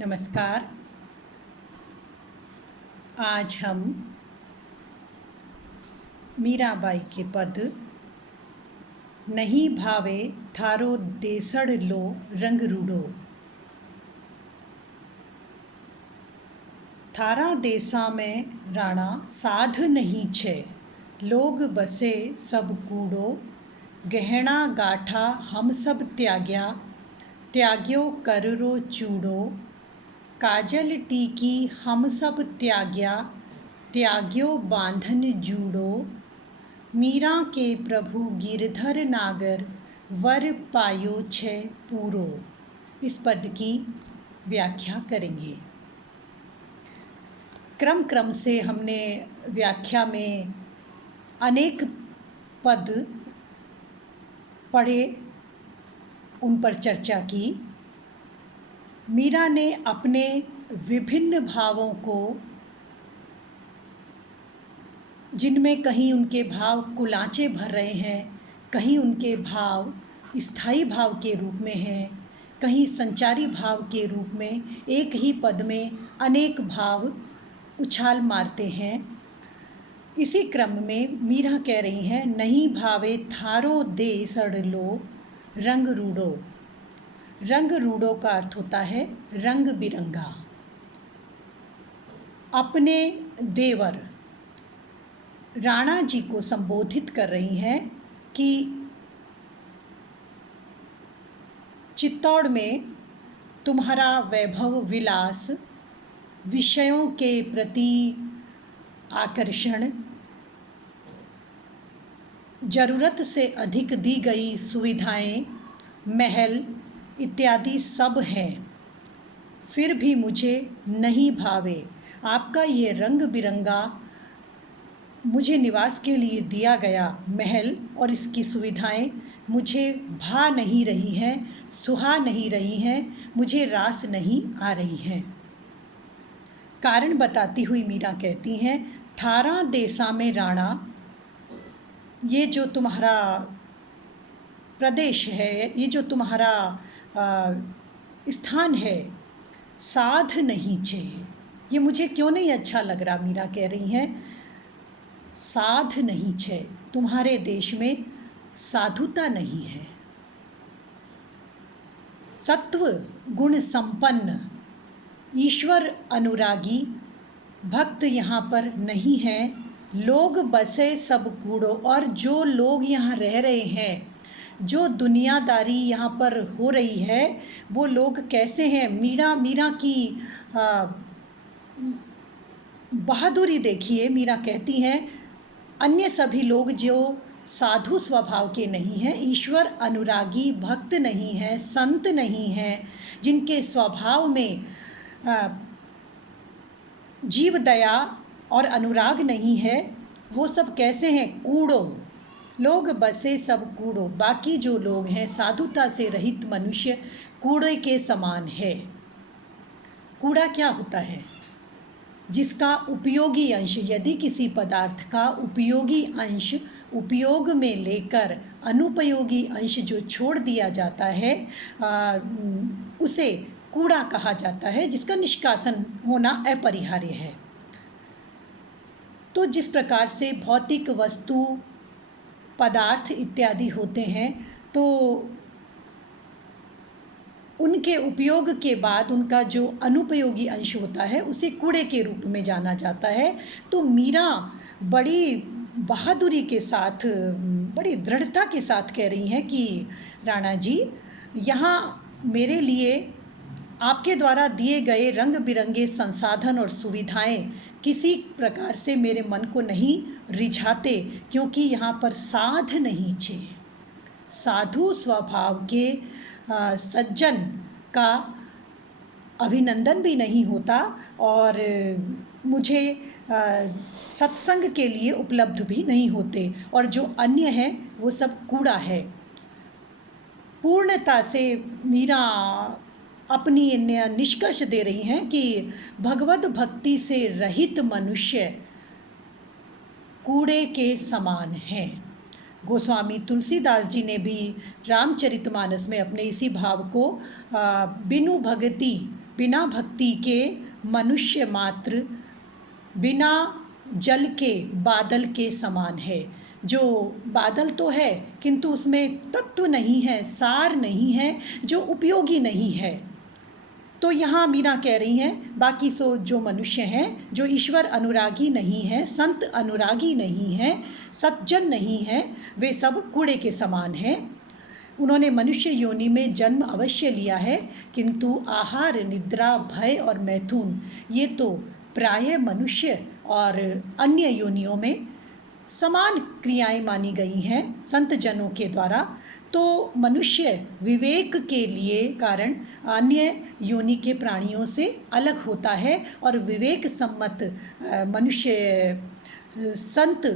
नमस्कार। आज हम मीराबाई के पद नहीं भावे थारो देसड़ लो रंग रूडो। थारा देसा में राणा साध नहीं छे, लोग बसे सब कूड़ो। गहना गाठा हम सब त्याग्या, त्याग्यो करो चूड़ो। काजल टीकी हम सब त्याग्या, त्याग्यो बांधन जूड़ो। मीरा के प्रभु गिरधर नागर, वर पायो छे पूरो। इस पद की व्याख्या करेंगे। क्रम से हमने व्याख्या में अनेक पद पढ़े, उन पर चर्चा की। मीरा ने अपने विभिन्न भावों को, जिनमें कहीं उनके भाव कुलांचे भर रहे हैं, कहीं उनके भाव स्थायी भाव के रूप में हैं, कहीं संचारी भाव के रूप में, एक ही पद में अनेक भाव उछाल मारते हैं। इसी क्रम में मीरा कह रही हैं, नहीं भावे थारो देसड़ लो रंग रूडो। रंग रूडो का अर्थ होता है रंग बिरंगा। अपने देवर राणा जी को संबोधित कर रही हैं कि चित्तौड़ में तुम्हारा वैभव विलास, विषयों के प्रति आकर्षण, ज़रूरत से अधिक दी गई सुविधाएं, महल इत्यादि सब हैं, फिर भी मुझे नहीं भावे। आपका ये रंग बिरंगा मुझे निवास के लिए दिया गया महल और इसकी सुविधाएं मुझे भा नहीं रही हैं, सुहा नहीं रही हैं, मुझे रास नहीं आ रही हैं। कारण बताती हुई मीरा कहती हैं, थारा देसा में राणा, ये जो तुम्हारा प्रदेश है, ये जो तुम्हारा स्थान है, साध नहीं छे। ये मुझे क्यों नहीं अच्छा लग रहा। मीरा कह रही हैं, साध नहीं छे, तुम्हारे देश में साधुता नहीं है। सत्व गुण संपन्न ईश्वर अनुरागी भक्त यहाँ पर नहीं हैं। लोग बसे सब कूड़ो, और जो लोग यहाँ रह रहे हैं, जो दुनियादारी यहाँ पर हो रही है, वो लोग कैसे हैं। मीरा की बहादुरी देखिए। मीरा कहती हैं, अन्य सभी लोग जो साधु स्वभाव के नहीं हैं, ईश्वर अनुरागी भक्त नहीं हैं, संत नहीं हैं, जिनके स्वभाव में जीव दया और अनुराग नहीं है, वो सब कैसे हैं। कूड़ो, लोग बसे सब कूड़ो। बाकी जो लोग हैं, साधुता से रहित मनुष्य कूड़े के समान है। कूड़ा क्या होता है? जिसका उपयोगी अंश, यदि किसी पदार्थ का उपयोगी अंश उपयोग में लेकर अनुपयोगी अंश जो छोड़ दिया जाता है, उसे कूड़ा कहा जाता है, जिसका निष्कासन होना अपरिहार्य है। तो जिस प्रकार से भौतिक वस्तु, पदार्थ इत्यादि होते हैं, तो उनके उपयोग के बाद उनका जो अनुपयोगी अंश होता है, उसे कूड़े के रूप में जाना जाता है। तो मीरा बड़ी बहादुरी के साथ, बड़ी दृढ़ता के साथ कह रही हैं कि राणा जी, यहाँ मेरे लिए आपके द्वारा दिए गए रंग बिरंगे संसाधन और सुविधाएं किसी प्रकार से मेरे मन को नहीं रिझाते, क्योंकि यहाँ पर साध नहीं छे। साधु स्वभाव के सज्जन का अभिनंदन भी नहीं होता, और मुझे सत्संग के लिए उपलब्ध भी नहीं होते, और जो अन्य हैं वो सब कूड़ा है। पूर्णता से मीरा अपनी निष्कर्ष दे रही हैं कि भगवत भक्ति से रहित मनुष्य कूड़े के समान हैं। गोस्वामी तुलसीदास जी ने भी रामचरितमानस में अपने इसी भाव को बिनु भगति बिना भक्ति के मनुष्य मात्र बिना जल के बादल के समान है। जो बादल तो है किंतु उसमें तत्व नहीं है, सार नहीं है, जो उपयोगी नहीं है। तो यहाँ मीरा कह रही हैं बाकी सो जो मनुष्य हैं जो ईश्वर अनुरागी नहीं है, संत अनुरागी नहीं है, सज्जन नहीं है, वे सब कूड़े के समान हैं। उन्होंने मनुष्य योनि में जन्म अवश्य लिया है किंतु आहार, निद्रा, भय और मैथुन ये तो प्रायः मनुष्य और अन्य योनियों में समान क्रियाएं मानी गई हैं संत जनों के द्वारा। तो मनुष्य विवेक के लिए कारण अन्य योनि के प्राणियों से अलग होता है और विवेक सम्मत मनुष्य संत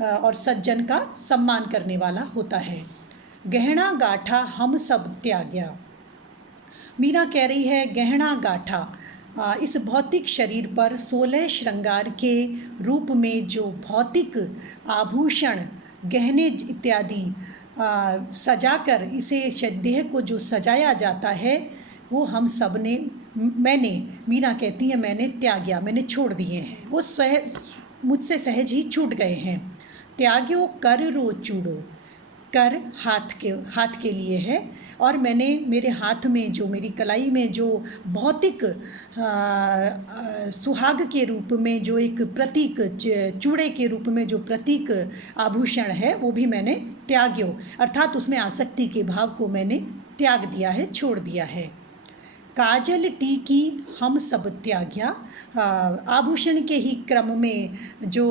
और सज्जन का सम्मान करने वाला होता है। गहना गाठा हम सब त्याग्या। मीरा कह रही है गहना गाठा, इस भौतिक शरीर पर 16 श्रृंगार के रूप में जो भौतिक आभूषण, गहने इत्यादि सजाकर इसे देह को जो सजाया जाता है वो हम सब ने, मैंने, मीरा कहती है मैंने त्याग्या, मैंने छोड़ दिए हैं, वो मुझसे सहज ही छूट गए हैं। त्याग्यो कर रो चूड़ो, कर हाथ के लिए है और मैंने मेरे हाथ में जो मेरी कलाई में जो भौतिक सुहाग के रूप में जो एक प्रतीक, चूड़े के रूप में जो प्रतीक आभूषण है वो भी मैंने त्याग्यो, अर्थात उसमें आसक्ति के भाव को मैंने त्याग दिया है, छोड़ दिया है। काजल टीकी हम सब त्याग्या, आभूषण के ही क्रम में जो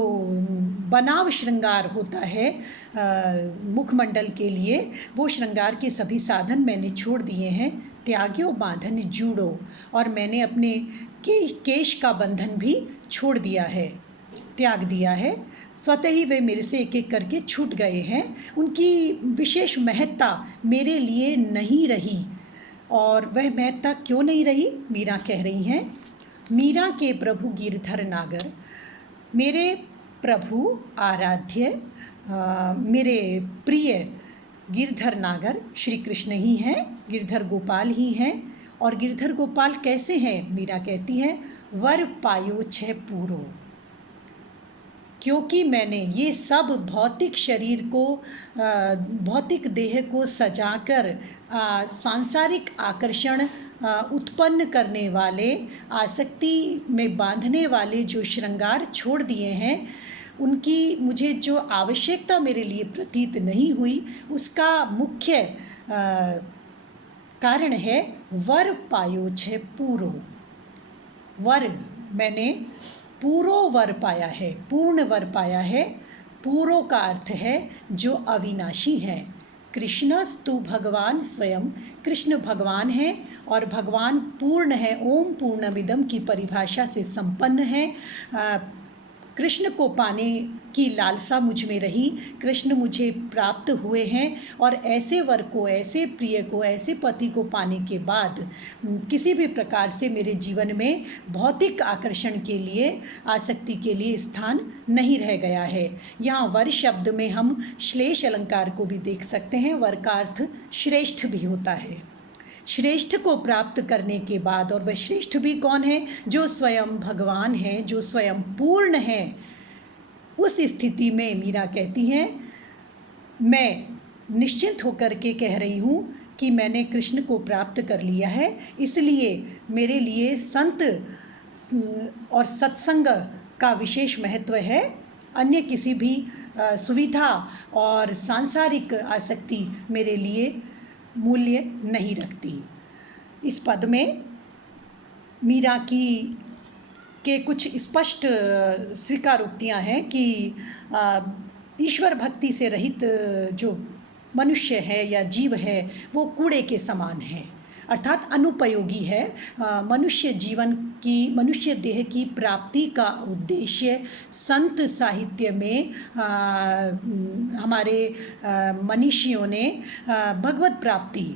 बनाव श्रृंगार होता है मुखमंडल के लिए, वो श्रृंगार के सभी साधन मैंने छोड़ दिए हैं। त्याग्यो बांधन जूड़ो, और मैंने अपने केश का बंधन भी छोड़ दिया है, त्याग दिया है। स्वतः ही वे मेरे से एक एक करके छूट गए हैं। उनकी विशेष महत्ता मेरे लिए नहीं रही। और वह महत्ता क्यों नहीं रही? मीरा कह रही हैं, मीरा के प्रभु गिरधर नागर, मेरे प्रभु आराध्य मेरे प्रिय गिरधर नागर श्री कृष्ण ही हैं, गिरधर गोपाल ही हैं। और गिरधर गोपाल कैसे हैं? मीरा कहती हैं वर पायो छह पूरो, क्योंकि मैंने ये सब भौतिक शरीर को, भौतिक देह को सजाकर सांसारिक आकर्षण उत्पन्न करने वाले, आसक्ति में बांधने वाले जो श्रृंगार छोड़ दिए हैं, उनकी मुझे जो आवश्यकता मेरे लिए प्रतीत नहीं हुई, उसका मुख्य कारण है वर पायो छे पूरो। वर, मैंने पूरो वर पाया है, पूर्ण वर पाया है। पूरो का अर्थ है जो अविनाशी है। कृष्णस्तु भगवान स्वयं, कृष्ण भगवान है और भगवान पूर्ण है, ओम पूर्णमिदम की परिभाषा से संपन्न है। कृष्ण को पाने की लालसा मुझ में रही, कृष्ण मुझे प्राप्त हुए हैं और ऐसे वर को, ऐसे प्रिय को, ऐसे पति को पाने के बाद किसी भी प्रकार से मेरे जीवन में भौतिक आकर्षण के लिए, आसक्ति के लिए स्थान नहीं रह गया है। यहाँ वर शब्द में हम श्लेष अलंकार को भी देख सकते हैं। वर का अर्थ श्रेष्ठ भी होता है। श्रेष्ठ को प्राप्त करने के बाद, और वह श्रेष्ठ भी कौन है? जो स्वयं भगवान है, जो स्वयं पूर्ण है। उस स्थिति में मीरा कहती हैं, मैं निश्चिंत होकर के कह रही हूँ कि मैंने कृष्ण को प्राप्त कर लिया है, इसलिए मेरे लिए संत और सत्संग का विशेष महत्व है। अन्य किसी भी सुविधा और सांसारिक आसक्ति मेरे लिए मूल्य नहीं रखती। इस पद में मीरा के कुछ स्पष्ट स्वीकारोक्तियाँ हैं कि ईश्वर भक्ति से रहित जो मनुष्य है या जीव है वो कूड़े के समान है, अर्थात अनुपयोगी है। मनुष्य जीवन की, मनुष्य देह की प्राप्ति का उद्देश्य संत साहित्य में हमारे मनीषियों ने भगवत प्राप्ति,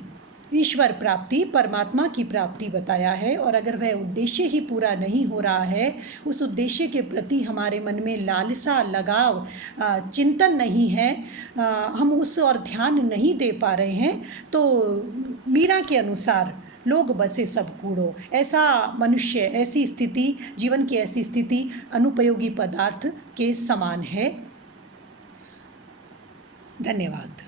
ईश्वर प्राप्ति, परमात्मा की प्राप्ति बताया है। और अगर वह उद्देश्य ही पूरा नहीं हो रहा है, उस उद्देश्य के प्रति हमारे मन में लालसा, लगाव, चिंतन नहीं है, हम उस और ध्यान नहीं दे पा रहे हैं, तो मीरा के अनुसार लोग बसे सब कूड़ो। ऐसा मनुष्य, ऐसी स्थिति, जीवन की ऐसी स्थिति अनुपयोगी पदार्थ के समान है। धन्यवाद।